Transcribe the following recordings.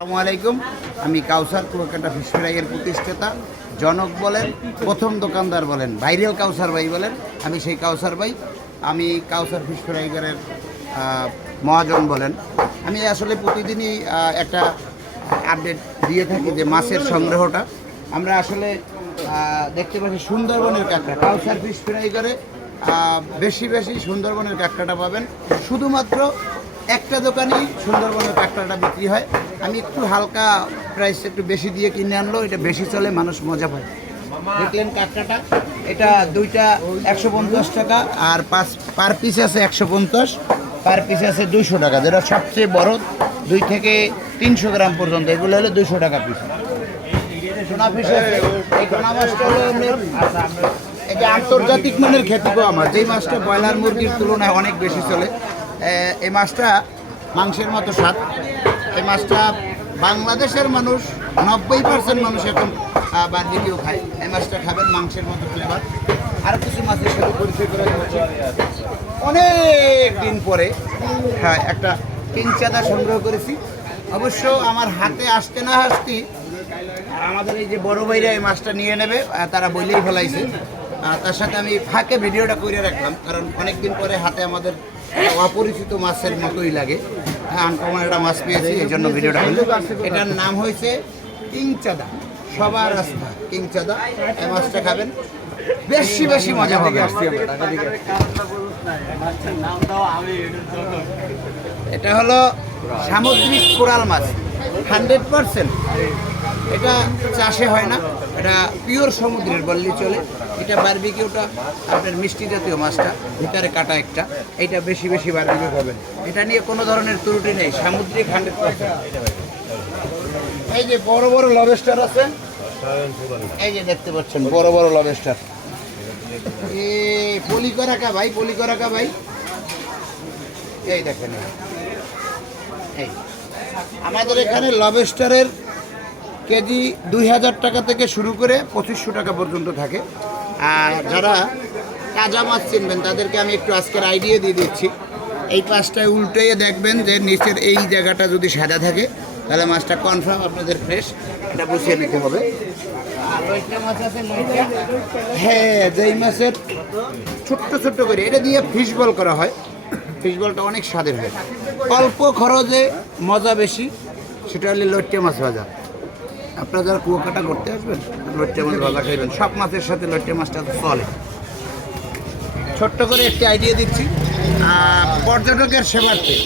আসসালামু আলাইকুম। আমি কাউসার কুয়াকাটা ফিশ ফ্রাইয়ের প্রতিষ্ঠাতা, জনক বলেন, প্রথম দোকানদার বলেন, ভাইরাল কাউসার ভাই বলেন। আমি সেই কাউসার ভাই। আমি কাউসার ফিশ ফ্রাইয়ের মহাজন বলেন। আমি আসলে প্রতিদিনই একটা আপডেট দিয়ে থাকি যে মাছের সংগ্রহটা আমরা আসলে দেখতে পাচ্ছি সুন্দরবনের কাঁকড়া। কাউসার ফিশ ফ্রাই করে বেশি বেশি সুন্দরবনের কাঁকড়াটা পাবেন। শুধুমাত্র একটা দোকানেই সুন্দরবনের কাঁকড়াটা বিক্রি হয়। আমি একটু হালকা প্রাইস একটু বেশি দিয়ে কিনে আনলো, এটা বেশি চলে, মানুষ মজা পায়। দেখলেন কাঁকড়াটা, এটা দুইটা 150 টাকা, আর পার পিস আছে 150, পার পিস আছে 200 টাকা। যেটা সবচেয়ে বড় 2 থেকে 300 গ্রাম পর্যন্ত, এগুলো হলো 200 টাকা পিস। সোনা পিস আছে। এই সোনা মাছটা হলো এই যে আন্তর্জাতিক মানের খ্যাতি পাওয়া মাছ, যেই মাছটা ব্রয়লার মুরগির তুলনায় অনেক বেশি চলে। এই মাছটা মাংসের মতো স্বাদ। এই মাছটা বাংলাদেশের মানুষ 90% মানুষ এখন বারবিকিউ খায়। এই মাছটা খাবেন, মাংসের মতো ফ্লেভার। আর কিছু মাছের সাথে পরিচয় করে যাচ্ছে অনেক দিন পরে। হ্যাঁ, একটা কিংচাদা সংগ্রহ করেছি। অবশ্য আমার হাতে আসতে না আসতেই আমাদের এই যে বড় ভাইরা এই মাছটা নিয়ে নেবে, তারা বইলেই ফেলাইছে। তার সাথে আমি ফাঁকে ভিডিওটা করে রাখলাম, কারণ অনেকদিন পরে হাতে আমাদের অপরিচিত মাছের মতোই লাগে। আনকমন একটা মাছ পেয়েছি, এই জন্য ভিডিওটা হলো। এটার নাম হয়েছে কিংচাদা, সবার রাস্তা কিংচাদা। এই মাছটা খাবেন, বেশি বেশি মজা হবে। এটা হলো সামুদ্রিক কোরাল মাছ, 100%। এটা চাষে হয় না, এটা পিওর সমুদ্রের বললেই চলে। এটা বারবিকিউটা আপনার মিষ্টি জাতীয় মাছটা, ভিতরে কাটা একটা, এইটা বেশি বেশি বারবিকিউ খাবেন। এটা নিয়ে কোনো ধরনের ত্রুটি নেই, সামুদ্রিক 100%। এই যে বড় বড় লবেস্টার আছে, এই যে দেখতে পাচ্ছেন বড় বড় লবেস্টার। পলি করা কা ভাই, পলি করা কা ভাই, এই দেখেন। এই আমাদের এখানে লবেস্টারের কেজি 2000 টাকা থেকে শুরু করে 2500 টাকা পর্যন্ত থাকে। আর যারা তাজা মাছ চিনবেন তাদেরকে আমি একটু আজকের আইডিয়া দিয়ে দিচ্ছি। এই পাশটায় উল্টেয়ে দেখবেন যে নিচের এই জায়গাটা যদি সাদা থাকে, তাহলে মাছটা কনফার্ম আপনাদের ফ্রেশ, এটা বুঝিয়ে নিতে হবে। আর লইট্টা মাছ আছে, হ্যাঁ, যেই মাছের ছোট্ট ছোট্ট করে এটা দিয়ে ফিশ বল করা হয়। ফিশ বলটা অনেক স্বাদের হয়, অল্প খরচে মজা বেশি, সেটা হলে লইট্টা মাছ ভাজা। আপনারা যারা কুয়াকাটা করতে আসবেন, লইট্টা মাছ ভাজা খাইবেন, সব মাছের সাথে লইট্টা মাছটা চলে। ছোট্ট করে একটি আইডিয়া দিচ্ছি পর্যটকের সেবার্থে।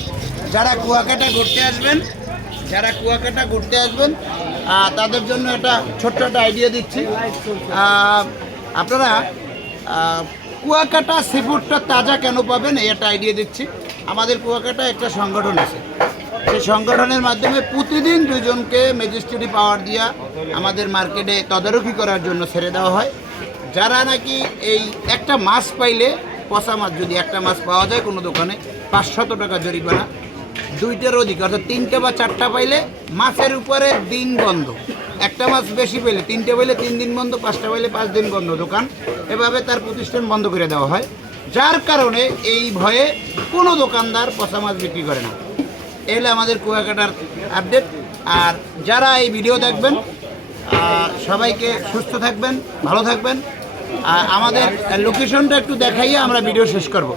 যারা কুয়াকাটা ঘুরতে আসবেন, তাদের জন্য একটা ছোট্ট একটা আইডিয়া দিচ্ছি। আপনারা কুয়াকাটা সিফুডটা তাজা কেন পাবেন, এই একটা আইডিয়া দিচ্ছি। আমাদের কুয়াকাটা একটা সংগঠন আছে, সেই সংগঠনের মাধ্যমে প্রতিদিন 2 জনকে ম্যাজিস্ট্রেটি পাওয়ার দিয়া আমাদের মার্কেটে তদারকি করার জন্য ছেড়ে দেওয়া হয়। যারা নাকি এই একটা মাছ পাইলে, পচা মাছ যদি একটা মাছ পাওয়া যায় কোনো দোকানে, 500 টাকা জরিমানা। 2টার অধিক অর্থাৎ 3টে বা 4টা পাইলে মাছের উপরে দিন বন্ধ। একটা মাছ বেশি পেলে, 3টে পাইলে 3 দিন বন্ধ, 5টা পাইলে 5 দিন বন্ধ দোকান। এভাবে তার প্রতিষ্ঠান বন্ধ করে দেওয়া হয়, যার কারণে এই ভয়ে কোনো দোকানদার পচা মাছ বিক্রি করে না। এলে আমাদের কুয়াকাটার আপডেট। আর যারা এই ভিডিও দেখবেন, সবাইকে সুস্থ থাকবেন, ভালো থাকবেন। আমাদের লোকেশনটা একটু দেখাইয়ে আমরা ভিডিও শেষ করব।